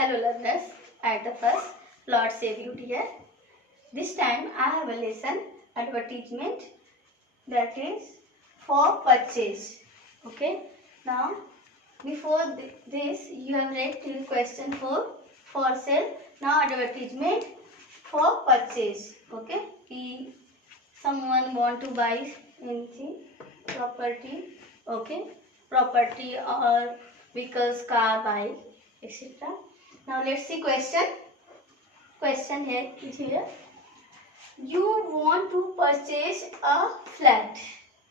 Hello learners, at the first, Lord save you dear. This time I have a lesson advertisement that is for purchase. Okay. Now before this you have read till question 4 for sale. Now advertisement for purchase. Okay. If someone want to buy anything, property. Okay. Property or vehicles, car, bike, etc. Now let's see question. Question here is here. You want to purchase a flat.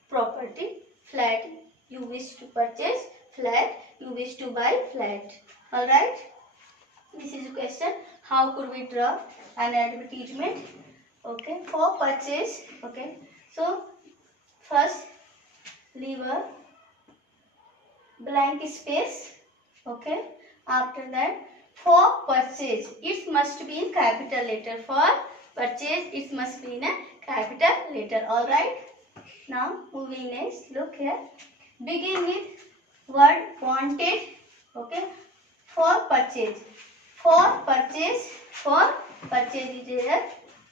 Property, flat. You wish to purchase flat. You wish to buy flat. Alright. This is a question. How could we draw an advertisement? Okay. For purchase. Okay. So first leave a blank space. Okay. After that, for purchase, it must be in capital letter. For purchase, it must be in a capital letter. Alright. Now moving next. Look here. Begin with word wanted. Okay. For purchase. For purchase. For purchase is there.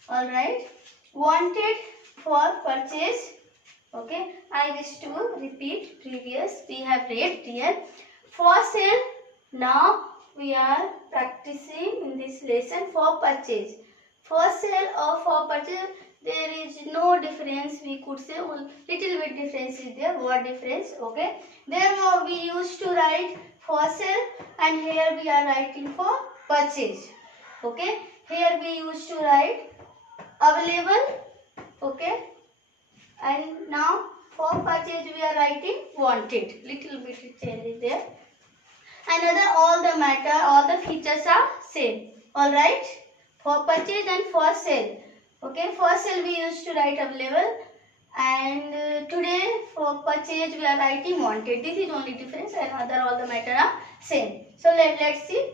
Alright. Wanted for purchase. Okay. I wish to repeat previous. We have read here. For sale. Now we are practicing in this lesson for purchase. For sale or for purchase, there is no difference. We could say little bit difference is there. What difference? Okay. There we used to write for sale and here we are writing for purchase. Okay. Here we used to write available. Okay. And now for purchase we are writing wanted. Little bit change is there. Another all the features are same. Alright. For purchase and for sale. Okay. For sale we used to write available. And today for purchase we are writing wanted. This is only difference and other all the matter are same. So let's see.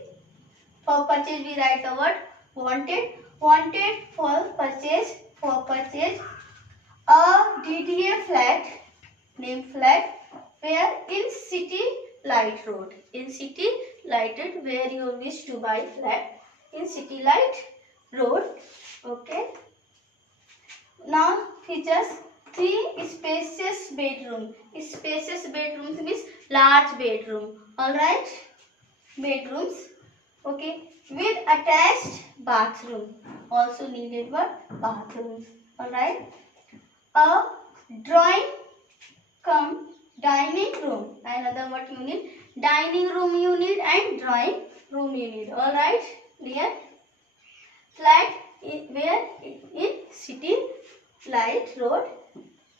For purchase we write the word wanted. Wanted for purchase. For purchase. A DDA flat. Name flat. Where in city light road. In city lighted where you wish to buy flat. In city light road. Okay. Now features 3 spacious bedroom. Spacious bedrooms means large bedroom. Alright. Bedrooms. Okay. With attached bathroom. Also needed what? Bathrooms. Alright. A drawing come dining room. Another what you need? Dining room you need and drawing room you need. Alright. Clear? Flat where? In city light road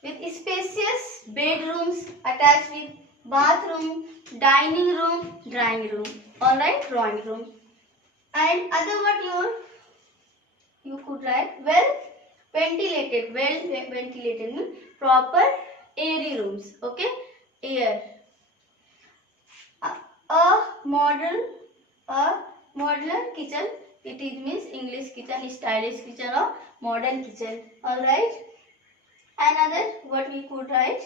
with spacious bedrooms attached with bathroom, dining room, drawing room. Alright. Drawing room. And other what you could write well ventilated. Well ventilated means proper airy rooms. Okay. Air. A modular kitchen. It means English kitchen, stylish kitchen or modern kitchen. Alright. Another what we could write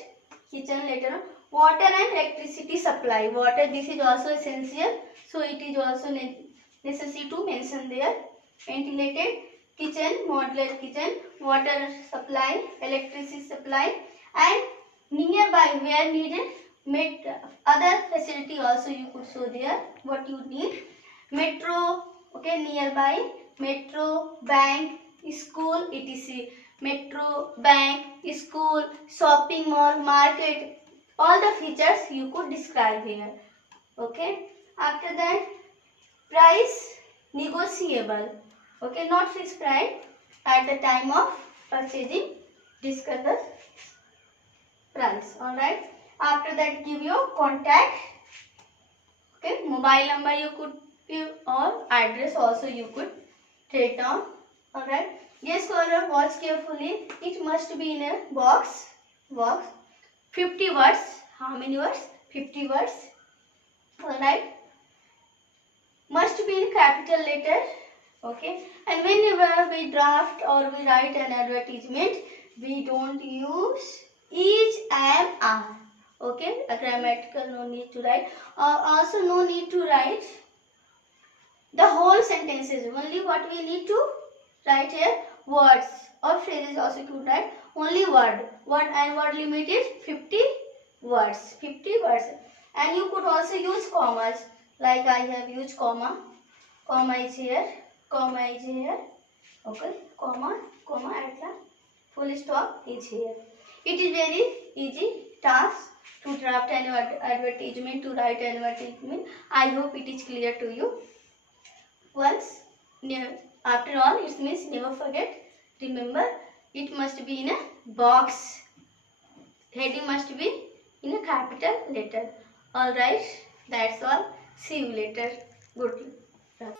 kitchen later on. Water and electricity supply. Water, this is also essential. So it is also necessary to mention there. Ventilated kitchen, modular kitchen, water supply, electricity supply, and nearby where needed other facility also you could show there. What you need? Metro. Okay. Nearby metro, bank, school, etc. Metro, bank, school, shopping mall, market. All the features you could describe here. Okay. After that, price negotiable. Okay. Not fixed price. At the time of purchasing, discuss the price. Alright. After that, give your contact. Okay. Mobile number you could give or address also you could write down. Alright. Yes, caller, watch carefully. It must be in a box. 50 words. How many words? 50 words. Alright. Must be in capital letter. Okay. And whenever we draft or we write an advertisement, we don't use each and are. Okay. A grammatical no need to write. Also no need to write the whole sentences. Only what we need to write here, words or phrases also you could write only word. Word and word limit is 50 words. 50 words. And you could also use commas. Like I have used comma. Comma is here. Comma is here. Okay. Comma. Comma at last. Full stop is here. It is very easy task to draft an advertisement, to write an advertisement. I hope it is clear to you. Once, after all, it means never forget. Remember, it must be in a box. Heading must be in a capital letter. Alright, that's all. See you later. Good luck.